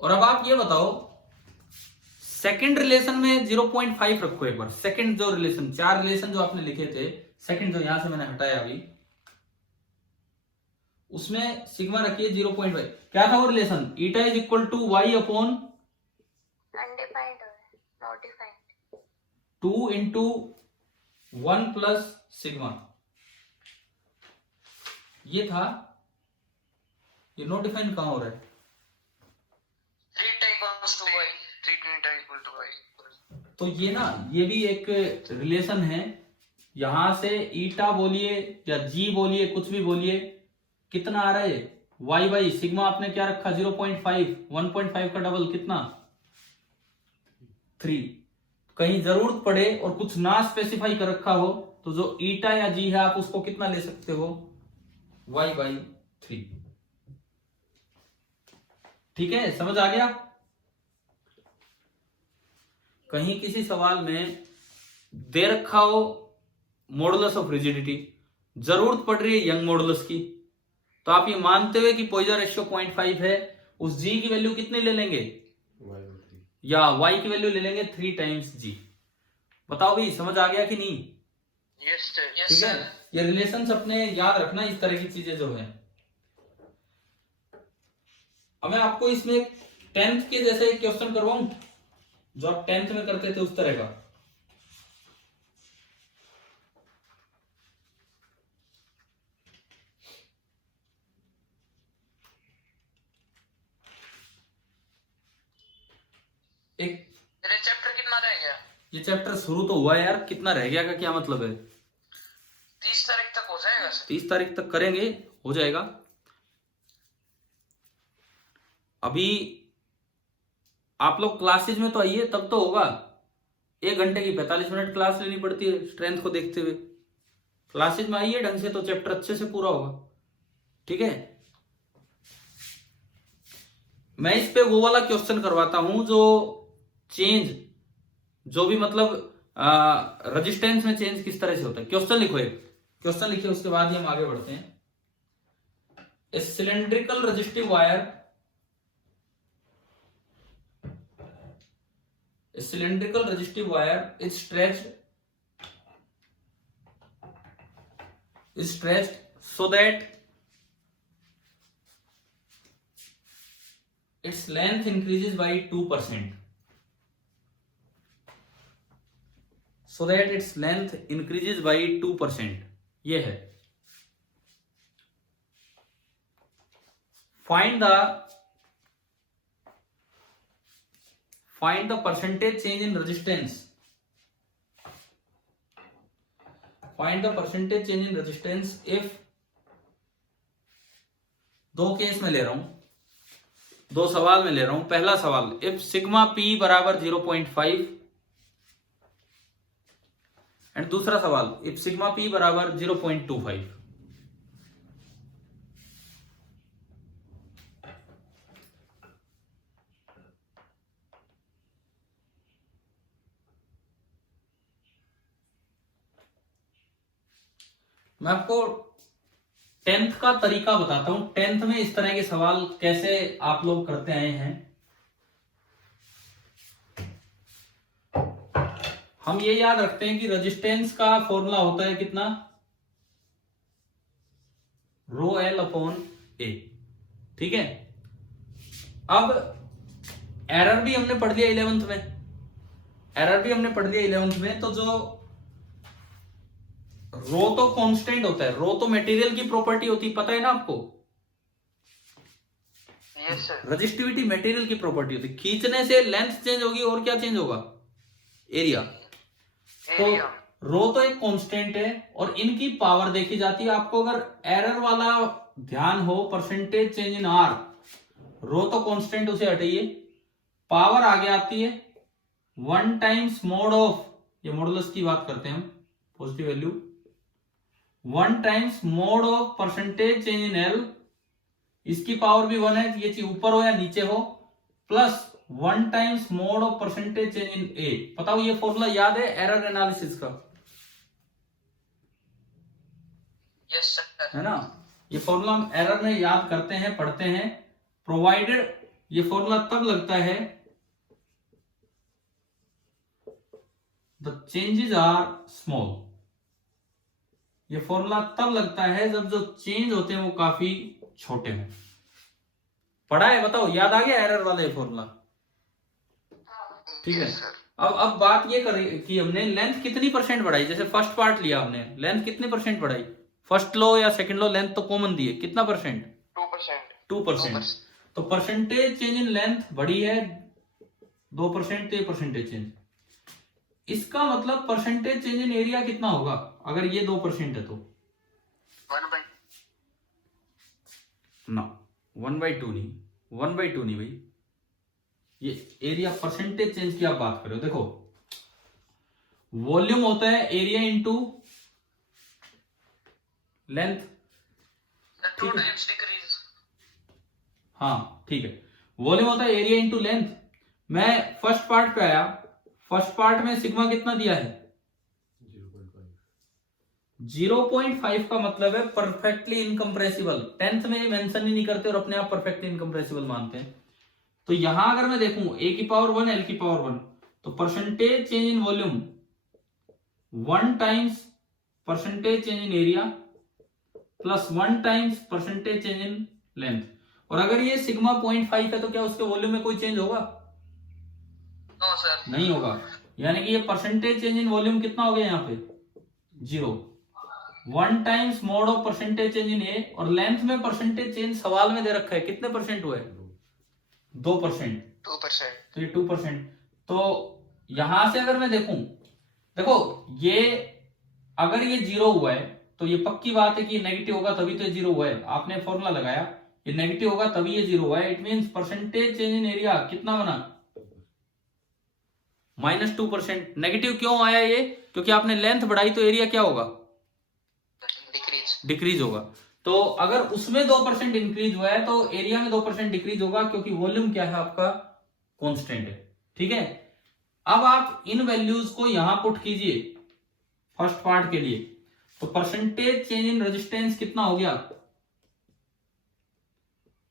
और अब आप ये बताओ, सेकंड रिलेशन में 0.5 रखो एक बार। सेकंड जो रिलेशन, 4 रिलेशन जो आपने लिखे थे, सेकंड जो यहां से मैंने हटाया अभी, उसमें सिग्मा रखिए 0.5। क्या था वो रिलेशन, eta is equal to Y upon undefined और नोटिफाइंड। 2 इंटू 1 प्लस सिग्मा, ये था। ये नॉट डिफाइंड कहां हो रहा है, 3 tie equals to y, 3 tie equal to y। तो ये ना, ये भी एक रिलेशन है। यहां से ईटा बोलिए या जी बोलिए, कुछ भी बोलिए, कितना आ रहा है, वाई बाई सिग्मा आपने क्या रखा 0.5, 1.5 का डबल कितना 3। कहीं जरूरत पड़े और कुछ ना स्पेसिफाई कर रखा हो तो जो ईटा या जी है आप उसको कितना ले सकते हो, वाई बाई 3। ठीक है, समझ आ गया। कहीं किसी सवाल में दे रखा हो मॉडुलस ऑफ रिजिडिटी, जरूरत पड़ रही है यंग मॉडुलस की, तो आप ये मानते हुए कि पॉइजन रेशियो 0.5 है, उस जी की वैल्यू कितनी ले लेंगे, या y की वैल्यू ले लेंगे 3 टाइम्स जी। बताओ भाई, समझ आ गया कि नहीं। Yes sir. ठीक है, ये रिलेशंस अपने याद रखना, इस तरह की चीजें जो है। अब मैं आपको इसमें 10th के जैसे एक क्वेश्चन करवाऊं, जो आप 10th में करते थे उस तरह का। एक तेरे चैप्टर कितना रह गया? ये चैप्टर शुरू तो हुआ है यार, कितना रह गया का क्या मतलब है। 30 तारीख तक हो जाएगा सर। 30 तारीख तक करेंगे, हो जाएगा। अभी आप लोग क्लासेज में तो आइए, तब तो होगा। 1 घंटे की 45 मिनट क्लास लेनी पड़ती है स्ट्रेंथ को देखते हुए। क्लासेज में आइए ढंग से, तो चैप्टर अच्छे से पूरा होगा। ठीक है, मैं इस पे वो वाला क्वेश्चन करवाता हूं जो चेंज, जो भी मतलब रेजिस्टेंस में चेंज किस तरह से होता है। क्वेश्चन लिखो, एक क्वेश्चन लिखिए, उसके बाद ही हम आगे बढ़ते हैं। ए cylindrical resistive wire, a cylindrical resistive wire is stretched so that its length increases by 2%, so that its length increases by 2%। ये है, find the percentage change in resistance, find the percentage change in resistance if, दो केस में ले रहा हूं, 2 सवाल में ले रहा हूं। पहला सवाल, इफ सिग्मा पी बराबर 0.5, एंड दूसरा सवाल इफ सिग्मा पी बराबर 0.25। मैं आपको 10th का तरीका बताता हूं। 10th में इस तरह के सवाल कैसे आप लोग करते आए हैं। हम ये याद रखते हैं कि रेजिस्टेंस का फॉर्मूला होता है कितना, रो एल अपॉन ए। ठीक है, अब एरर भी हमने पढ़ लिया 11th में, एरर भी हमने पढ़ लिया 11th में। तो जो रो तो कांस्टेंट होता है, रो तो मटेरियल की प्रॉपर्टी होती है, पता है ना आपको। Yes sir. रजिस्टिविटी मटेरियल की प्रॉपर्टी होती है, खींचने से लेंथ चेंज होगी और क्या चेंज होगा, एरिया। तो एरिया। रो तो एक कांस्टेंट है और इनकी पावर देखी जाती है। आपको अगर एरर वाला ध्यान हो, परसेंटेज चेंज इन आर, रो तो कांस्टेंट उसे हटाइए, पावर आगे आती है 1 टाइम्स मोड ऑफ, ये मॉडुलस की बात करते हैं हम, positive value, 1 times mod of percentage change in L, इसकी पावर भी 1 है, ये चीज ऊपर हो या नीचे हो, plus 1 times mod of percentage change in A. बताओ ये फॉर्मूला याद है एरर एनालिसिस का, यस सर। है ना। ये फॉर्मूला हम एरर में याद करते हैं, पढ़ते हैं, प्रोवाइडेड, ये फॉर्मूला तब लगता है द चेंजेस आर स्मॉल, ये फॉर्मूला तब लगता है जब जो चेंज होते हैं वो काफी छोटे हों। पढ़ा है, बताओ याद आ गया एरर वाला ये फॉर्मूला। ठीक है, अब बात ये करें कि हमने लेंथ कितनी परसेंट बढ़ाई, जैसे फर्स्ट पार्ट लिया हमने, लेंथ कितनी परसेंट बढ़ाई, फर्स्ट लो या सेकंड लो लेंथ तो कॉमन दी है, कितना परसेंट, 2%। तो परसेंटेज चेंज इन लेंथ बढ़ी है 2%, तो ये परसेंटेज चेंज, इसका मतलब परसेंटेज चेंज इन एरिया कितना होगा अगर ये 2% है तो 1/2 नहीं, 1/2 नहीं भाई, ये एरिया परसेंटेज चेंज की आप बात कर रहे हो। देखो वॉल्यूम होता है area into length, 2 times decrease. हाँ ठीक है, वॉल्यूम होता है एरिया इंटू लेंथ। मैं फर्स्ट पार्ट पे आया, फर्स्ट पार्ट में सिग्मा कितना दिया है 0.5 का मतलब है परफेक्टली इनकम्प्रेसिबल। 10th में मेंशन ही नहीं करते और अपने आप परफेक्टली इनकम्प्रेसिबल मानते हैं। तो यहां अगर मैं देखूं a की पावर 1 l की पावर 1, तो percentage change in volume 1 times percentage change in area plus 1 times percentage change in length. और अगर ये सिग्मा 0.5 है तो क्या उसके वॉल्यूम में कोई चेंज होगा, नो सर, नहीं होगा। यानी कि ये परसेंटेज चेंज इन वॉल्यूम कितना हो गया यहाँ पे 0, 1 times mod of percentage change in A, और लेंथ में परसेंटेज चेंज सवाल में दे रखा है कितने परसेंट हुए 2%, तो ये 2%। तो यहां से अगर मैं देखूं, देखो ये अगर ये 0 हुआ है तो ये पक्की बात है कि नेगेटिव होगा तभी तो ये 0 हुआ है। आपने फॉर्मूला लगाया, ये नेगेटिव होगा तभी ये 0 हुआ है। It means percentage change in area कितना बना -2%। नेगेटिव क्यों आया ये, क्योंकि आपने लेंथ बढ़ाई तो एरिया क्या होगा डिक्रीज होगा। तो अगर उसमें 2% इंक्रीज हुआ है तो एरिया में 2% डिक्रीज होगा, क्योंकि वॉल्यूम क्या है आपका कांस्टेंट है। ठीक है, अब आप इन वैल्यूज को यहां पुट कीजिए फर्स्ट पार्ट के लिए, तो परसेंटेज चेंज इन रेजिस्टेंस कितना हो गया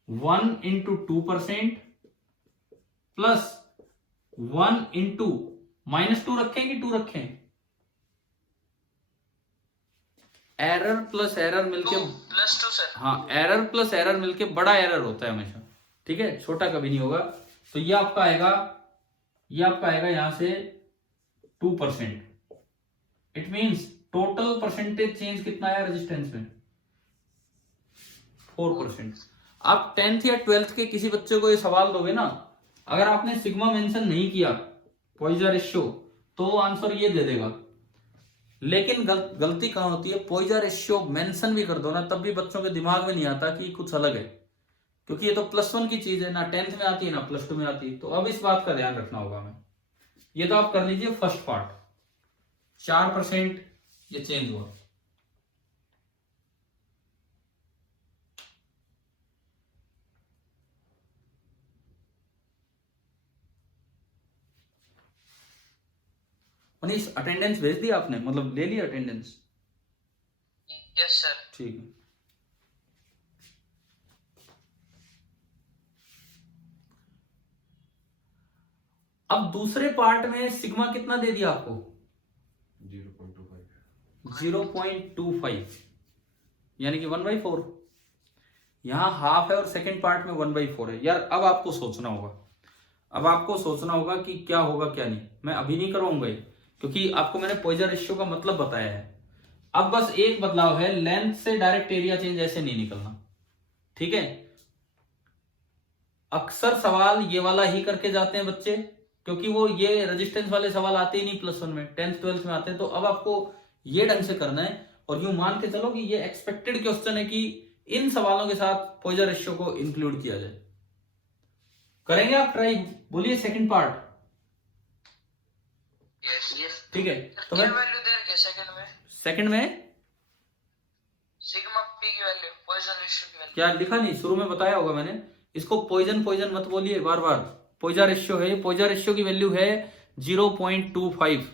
1 × 2% प्लस 1 × -2 रखें कि 2 रखें, एरर प्लस एरर मिलके +2 सर। हाँ, एरर प्लस एरर मिलके बड़ा एरर होता है हमेशा, ठीक है, छोटा कभी नहीं होगा। तो ये आपका आएगा यहां से 2%। It means total percentage change कितना है रेजिस्टेंस में 4%। आप 10th या 12th के किसी बच्चे को ये सवाल दोगे ना, अगर आपने सिग्मा मेंशन नहीं किया पॉइजन रेशियो तो आंसर ये दे देगा। लेकिन गलती कहां होती है, पॉइजन रेशियो मेंशन भी कर दो ना तब भी बच्चों के दिमाग में नहीं आता कि कुछ अलग है, क्योंकि ये तो +1 की चीज है, ना 10th में आती है ना +2 में आती है। तो अब इस बात का ध्यान रखना होगा हमें। ये तो आप कर लीजिए फर्स्ट पार्ट, 4% ये चेंज हुआ। मनीष अटेंडेंस भेज दी आपने, मतलब ले लिया अटेंडेंस? Yes sir. ठीक है, अब दूसरे पार्ट में सिग्मा कितना दे दिया आपको 0.25, यानी कि 1/4। यहाँ हाफ है और सेकंड पार्ट में 1/4 है। यार अब आपको सोचना होगा, अब आपको सोचना होगा कि क्या होगा क्या नहीं। मैं अभी नहीं करवाऊंगा ये, क्योंकि आपको मैंने पॉइजन रेशियो का मतलब बताया है। अब बस एक बदलाव है, लेंथ से डायरेक्ट एरिया चेंज ऐसे नहीं निकलना, ठीक है। अक्सर सवाल ये वाला ही करके जाते हैं बच्चे, क्योंकि वो ये रेजिस्टेंस वाले सवाल आते ही नहीं +1 में, 10th 12th में आते हैं। तो अब आपको ये ढंग से करना है, और यूं मान के चलो कि ये एक्सपेक्टेड क्वेश्चन है कि इन सवालों के साथ पॉइजन रेशियो को इंक्लूड किया जाए। करेंगे आप ट्राई? बोलिए सेकंड पार्ट। यस ठीक है, तो क्या मैं वैल्यू दे रखे सेकंड में सिग्मा पी की वैल्यू, पॉइजन रेशियो की वैल्यू? क्या लिखा नहीं, शुरू में बताया होगा मैंने। इसको पॉइजन पॉइजन मत बोलिए बार बार, पॉइजन रेशियो है। पॉइजन रेशियो की वैल्यू है 0.25,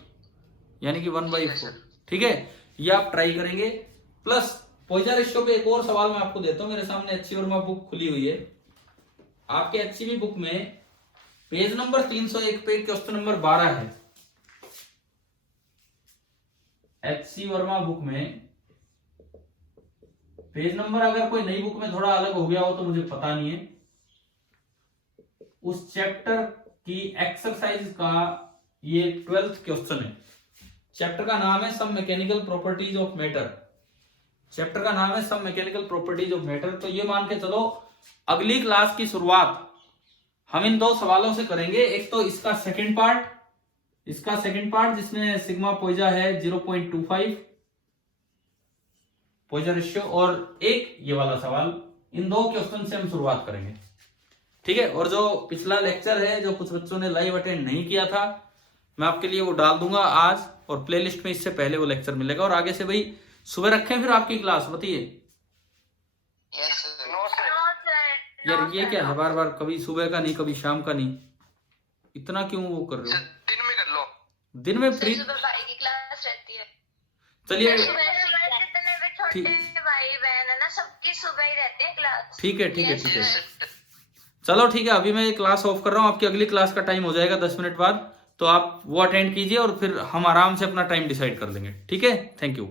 यानी कि 1/4, ठीक है। ये आप ट्राई करेंगे। प्लस पॉइजन रेशियो पे एक और सवाल मैं आपको देता हूं, मेरे सामने एचसी वर्मा बुक खुली हुई है। आपके एचसीबी बुक में पेज नंबर 301 पे क्वेश्चन नंबर 12 है। एचसी वर्मा बुक में पेज नंबर, अगर कोई नई बुक में थोड़ा अलग हो गया हो तो मुझे पता नहीं है। उस चैप्टर की एक्सरसाइज का ये 12th क्वेश्चन है। चैप्टर का नाम है some mechanical properties of matter. Chapter का नाम है some mechanical properties of matter. तो ये मान के चलो अगली क्लास की शुरुआत हम इन 2 सवालों से करेंगे। एक तो इसका सेकंड पार्ट, जिसमें सिग्मा पॉइजा है 0.25 पॉइजन रेशियो, और एक ये वाला सवाल। इन 2 क्वेश्चन से हम शुरुआत करेंगे, ठीक है। और जो पिछला लेक्चर है, जो कुछ बच्चों ने लाइव अटेंड नहीं किया था, मैं आपके लिए वो डाल दूंगा आज, और प्लेलिस्ट में इससे पहले वो लेक्चर मिलेगा। और आगे से भाई सुबह रखें फिर आपकी क्लास, बताइए। Yes sir. यार ये क्या है, बार बार कभी सुबह का नहीं कभी शाम का नहीं, इतना क्यों वो कर रहे हो? दिन में कर लो। दिन में फ्री? सुबह भाई की क्लास रहती है। चलिए जितने भी छोटे भाई बहन है ना, सबकी सुबह ही रहती है क्लास। ठीक है। चलो ठीक है, अभी मैं क्लास ऑफ कर रहा हूँ। आपकी अगली क्लास का टाइम हो जाएगा 10 मिनट बाद, तो आप वो अटेंड कीजिए और फिर हम आराम से अपना टाइम डिसाइड कर लेंगे, ठीक है। Thank you.